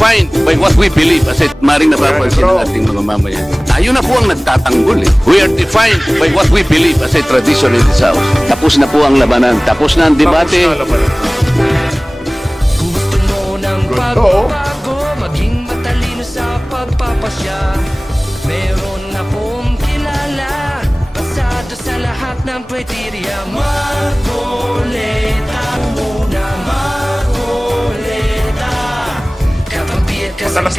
defined by what we believe as it maring napapansin ng ating mga mamayan. Ayun na po ang nagtatanggol eh. We are defined by what we believe as a tradition in this house. Tapos na po ang labanan. Tapos na ang debate. Gusto mo ng pagbabago, maging matalino sa pagpapasya. Meron akong kilala, pasado sa lahat ng kriteria. Marcoleta muna, Marcoleta. Kapapit ka sa ng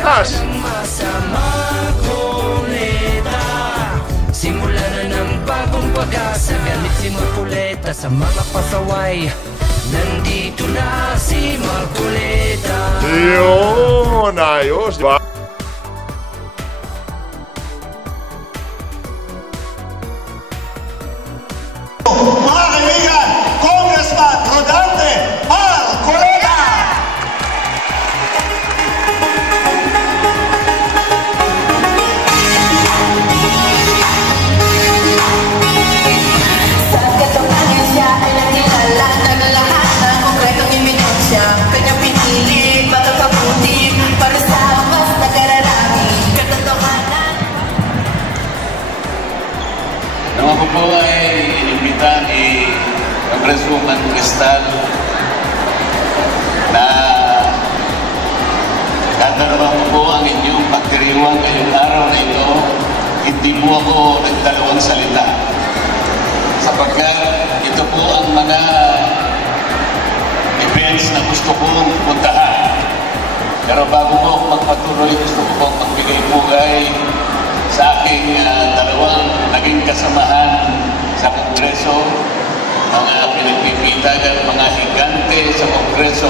masa, Marcoleta. Simula na ng bagong pag-asa, galit si Marcoleta sa mga pasaway. Nandito na si Marcoleta. Yun, ayos, diba? Mga kaibigan, Congressman Rodante Marcoleta! Sa katotohanan siya ay nakilala ng lahat ng konkretong ebidensya. Kanya pinili, pagkakabuti para sa mas nakararami. Katotohanan. Naman ko po ay inimbita ni Congresswoman Cristal na tatanungin ko po ang inyong pagdiriwang ngayong araw na ito. Hindi po ako nagdalawang salita sapagkat ito po ang mga events na gusto kong puntahan. Pero bago po ako magpatuloy, gusto ko pong magbigay pugay sa aking dalawang naging kasamahan sa Kongreso, mga pinagpipitagan, mga higante sa Kongreso,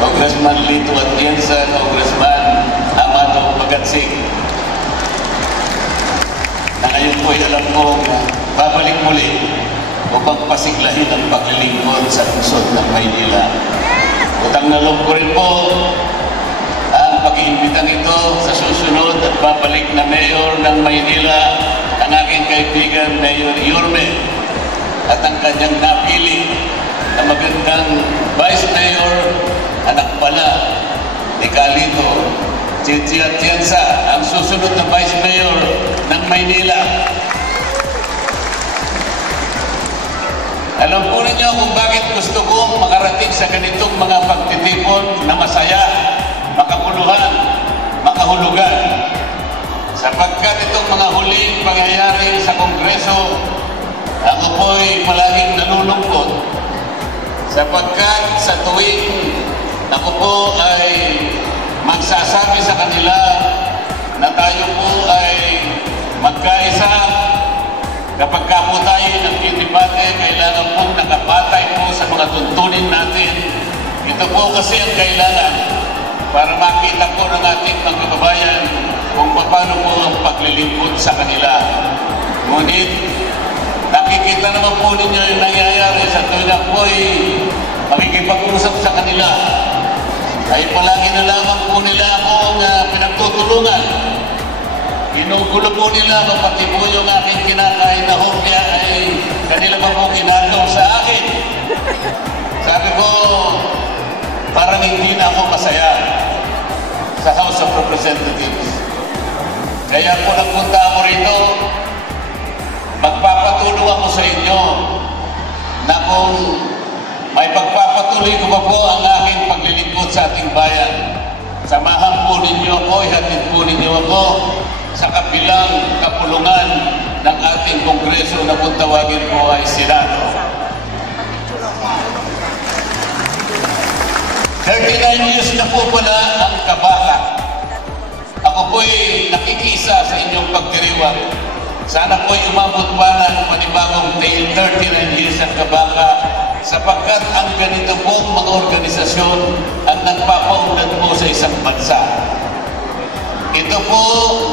Congressman Lito Atienza, Congressman Amado Magatsing, na ngayon po ay alam kong babalik muli upang pasiglahin ang paglilingkod sa lungsod ng Maynila. Utang na loob ko rin po ang pag-iimbitang ito sa susunod at babalik na Mayor ng Maynila, ang aking kaibigan Mayor Yorme, at ang kanyang napili na magandang Vice Mayor, anak pala ni Calito, Chichi Atienza, ang susunod na Vice Mayor ng Maynila. Alam po ninyo kung bakit gusto kong makarating sa ganitong mga pagtitipon na masaya, makakuluhan, makahulugan. Sapagkat itong mga huling pangyayari sa Kongreso, ako po'y palaging nalulungkot. Sapagkat sa tuwing ako po ay magsasabi sa kanila na tayo po ay magkaisa, kapag ka po tayo nagdidebate, kailangan pong nakapatay po sa mga tuntunin natin. Ito po kasi ang kailangan para makita po ng ating mga kababayan kung paano po ang paglilingkod sa kanila. Ngunit, nakikita naman po ninyo yung nangyayari sa tuwing ako ay makikipag-usap sa kanila. Ay palagi na lamang po nila akong pinagtutulungan. Inugulo po nila, pati po yung aking kinakain na hopya ay kanila pa po ginagaw sa akin. Sabi ko, parang hindi na ako masaya sa House of Representatives. Kaya po nagpunta ako rito, magpapatulong ako sa inyo na kung may pagpapatuloy ko pa po ang aking paglilingkod sa ating bayan. Samahan po ninyo ako, ihatid po ninyo ako sa kabilang kapulungan ng ating Kongreso na kung tawagin po ay Senado. 39 years na po pala ang kabaka. Ako po'y nakikisa sa inyong pagdiriwang. Sana po'y umabot pa ng panibagong 39 years ang kabaka sapagkat ang ganito pong mga organisasyon ang nagpapaunlad po sa isang bansa. Ito po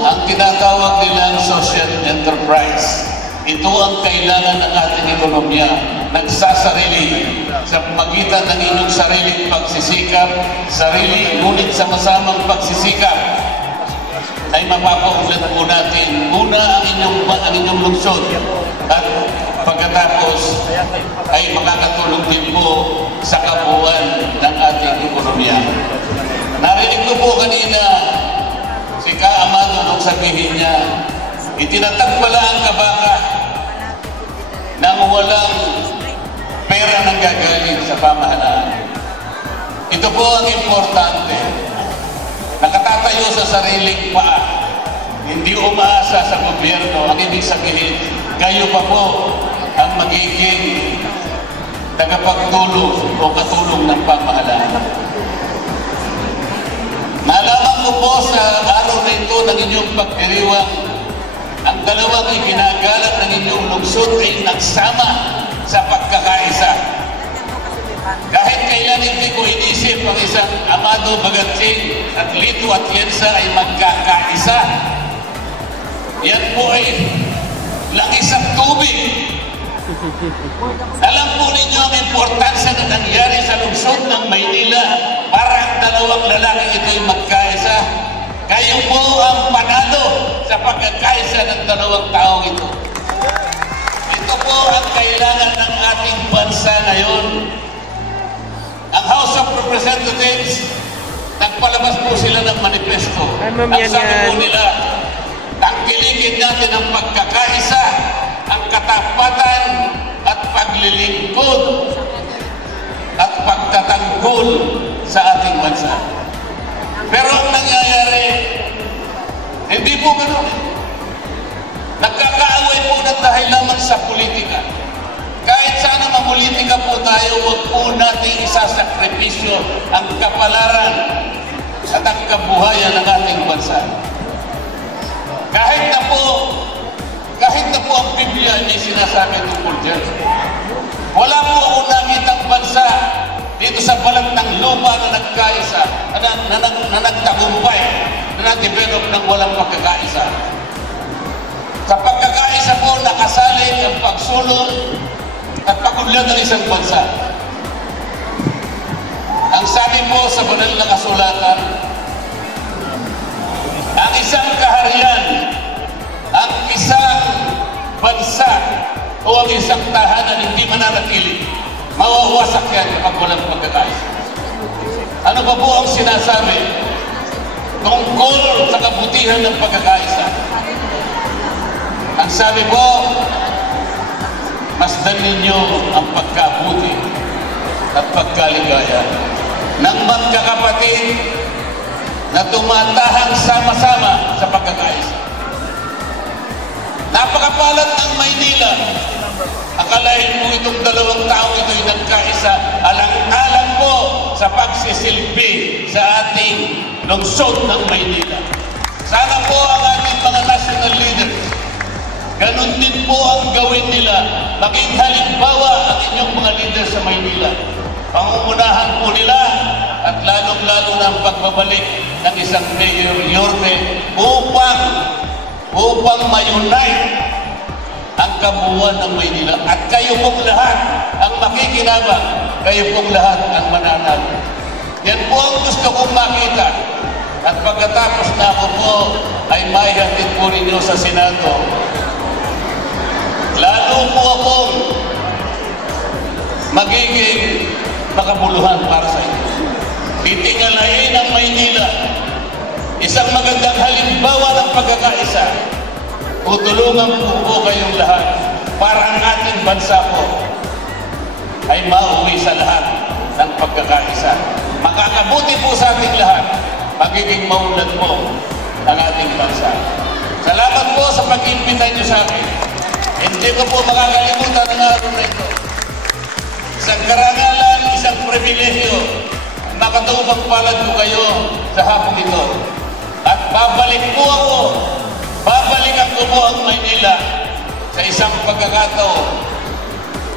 ang tinatawag nilang social enterprise. Ito ang kailangan ng ating ekonomiya. Nagsasarili sa magitan ng inyong sariling pagsisikap, sarili ngunit sama-samang pagsisikap ay mapapaunlad po natin una ang inyong lungsod at pagkatapos ay makakatulong din po sa kabuuan ng ating ekonomiya. Narinig ko po kanina si Ka Amado nung sabihin niya, itinatag pala ang kabaka nang walang pera nang gagaling sa pamahalaan. Ito po ang importante. Nakatatayo sa sariling paa, hindi umaasa sa gobyerno. Ang ibig sabihin, kayo pa po ang magiging tagapagtulong o katulong ng pamahalaan. Nalaman ko po sa araw na ito ng inyong pagdiriwang, ang dalawang iginagalang ng inyong lungsod ay nagsama sa pagkakaisa. Kahit kailan hindi ko inisip ang isang Amado Bagatsing at Lito Atienza ay magkakaisa. Yan po ay langis ang tubig. Alam po ninyo ang importansya na nangyari sa lungsod ng Maynila para ang dalawang lalaki ito'y magkaisa. Kayo po ang panalo sa pagkakaisa ng dalawang taong ito. Ito po ang kailangan ng ating bansa ngayon. Ang House of Representatives, nagpalabas po sila ng manifesto. Ang sabi po nila, tangkilikin natin ang pagkakaisa, ang katapatan at paglilingkod at pagtatanggol sa ating bansa. Pero ang nangyayari, hindi po ganun. Nagkakaaway po na dahil naman sa politika. Kahit sana mapolitika po tayo, huwag po natin isasakripisyo ang kapalaran at ang kabuhayan ng ating bansa. Kahit na po ang Biblia ay sinasabi tungkol dyan. Wala po akong nakitang bansa dito sa balat ng lupa na nagkaisa, na nagtagumpay, na na-develop ng walang pagkakaisa. Sa pagkakaisa po, nakasali ang pagsulong at pag-unlad ng isang bansa. Ang sabi po sa banal na kasulatan, ang isang kaharian, ang isang bansa o ang isang tahanan hindi mananatili, mawawasak yan kapag walang pagkakaisa. Ano pa po ang sinasabi tungkol sa kabutihan ng pagkakaisa? Ang sabi po, masdan ninyo ang pagkabuti at pagkaligaya ng magkakapatid na tumatahang sama-sama sa pagkakaisa. Napakapalad ng Maynila. Akalain mo itong dalawang taong ito'y nagkaisa, alang-alang po sa pagsisilbi sa ating lungsod ng Maynila. Sana po ang ating mga national leaders, ganun din po ang gawin nila. Maging halimbawa ang inyong mga leaders sa Maynila. Pangungunahan po nila at lalong-lalo na ang pagbabalik ng isang Mayor Yorme upang ma-unite ang kabuuan ng Maynila. At kayo pong lahat ang makikinabang, kayo pong lahat ang mananalo. Yan po ang gusto kong makita. At pagkatapos na ako po ay maihatid po ninyo sa Senado. Lalo po akong magiging makabuluhan para sa inyo. Titingalain ang Maynila, isang magandang halimbawa ng pagkakaisa. Tutulungan po kayong lahat para ang ating bansa po ay mauwi sa lahat ng pagkakaisa. Makakabuti po sa ating lahat, magiging maunlad po ang ating bansa. Salamat po sa pag-imbita niyo sa akin. Hindi ko po makakalimutan ang araw na ito. Isang karangalan, isang pribilehyo, makatubang palad ko kayo sa hapong ito. At babalikan ko po ang Maynila sa isang pagkakataon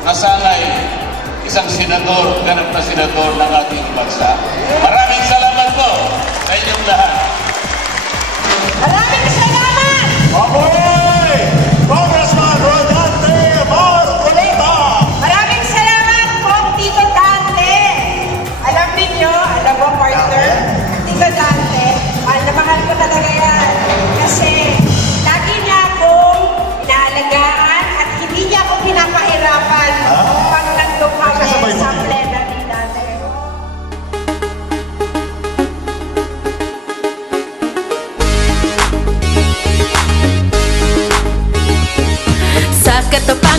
na sana'y isang senador, ganap na senador ng ating bansa. Maraming salamat po sa inyong lahat. Maraming salamat! Mabuhay! Congressman Rodante Marcoleta! Maraming salamat po, Tito Dante. Alam niyo, alam mo, partner, Tito Dante, mahal na mahal ko talaga yan. Kasi lagi niya akong inaalagaan at hindi niya ako pinapahirapan pag nandun kami sa plenary dati.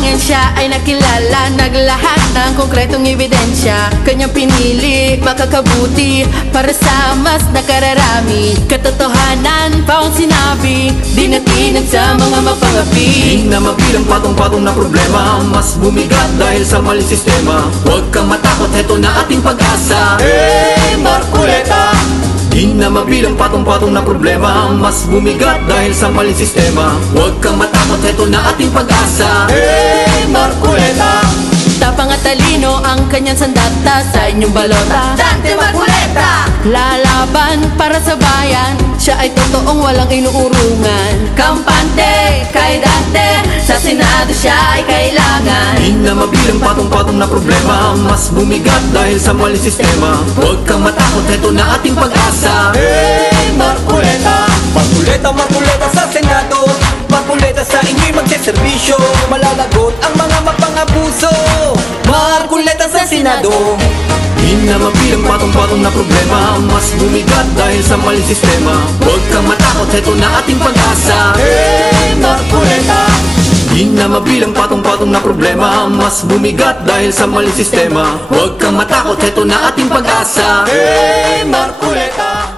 Nangyan siya ay nakilala, naglahat ng konkretong ebidensya. Kanyang pinili, makakabuti para sa mas nakararami. Katotohanan pa ang sinabi, di natinag sa mga mapangapi. Di na mabilang patong-patong na problema, mas bumigat dahil sa maling sistema. Huwag kang matakot, heto na ating pag-asa. Hey, Marcoleta! Di na mabilang patong-patong na problema, mas bumigat dahil sa maling sistema. Huwag kang matakot, heto na ating pag-asa. Hey, Marcoleta! Tapang at talino ang kanyang sandata sa inyong balota. Dante Marcoleta! Lalaban para sa bayan, siya ay totoong walang inuurungan. Kampante kay Dante, sa Senado siya ay kailangan. Di na mabilang patong-patong na problema, mas bumigat dahil sa maling sistema. Huwag kang matakot, heto na ating pag-asa. Hey, Marcoleta! Marcoleta, Marcoleta sa Senado, Marcoleta sa inyo'y magseservisyo. Malalagot ang mga mapangabuso, Marcoleta sa Senado. Di na mabilang patong-patong na problema, mas bumigat dahil sa maling sistema. Huwag kang matakot, heto na ating pag-asa. Hey, Marcoleta! Di na mabilang patong-patong na problema, mas bumigat dahil sa maling sistema. Huwag kang matakot, heto na ating pag-asa. Hey, Marcoleta!